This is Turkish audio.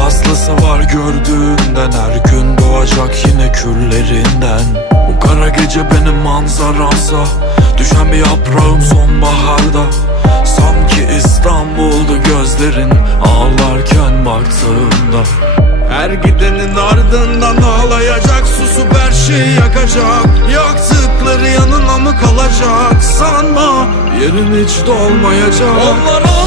Fazlası var gördüğünden Her gün doğacak yine küllerinden. Bu kara gece benim manzaramsa Düşen bir yaprağım sonbaharda. Sanki İstanbul'du gözlerin Ağlarken baktığımda. Her gidenin ardından ağlayacak Susup her şeyi yakacak. Yaktıkları yanına mı kalacak? Sanma yerin hiç dolmayacak. Onlar Allah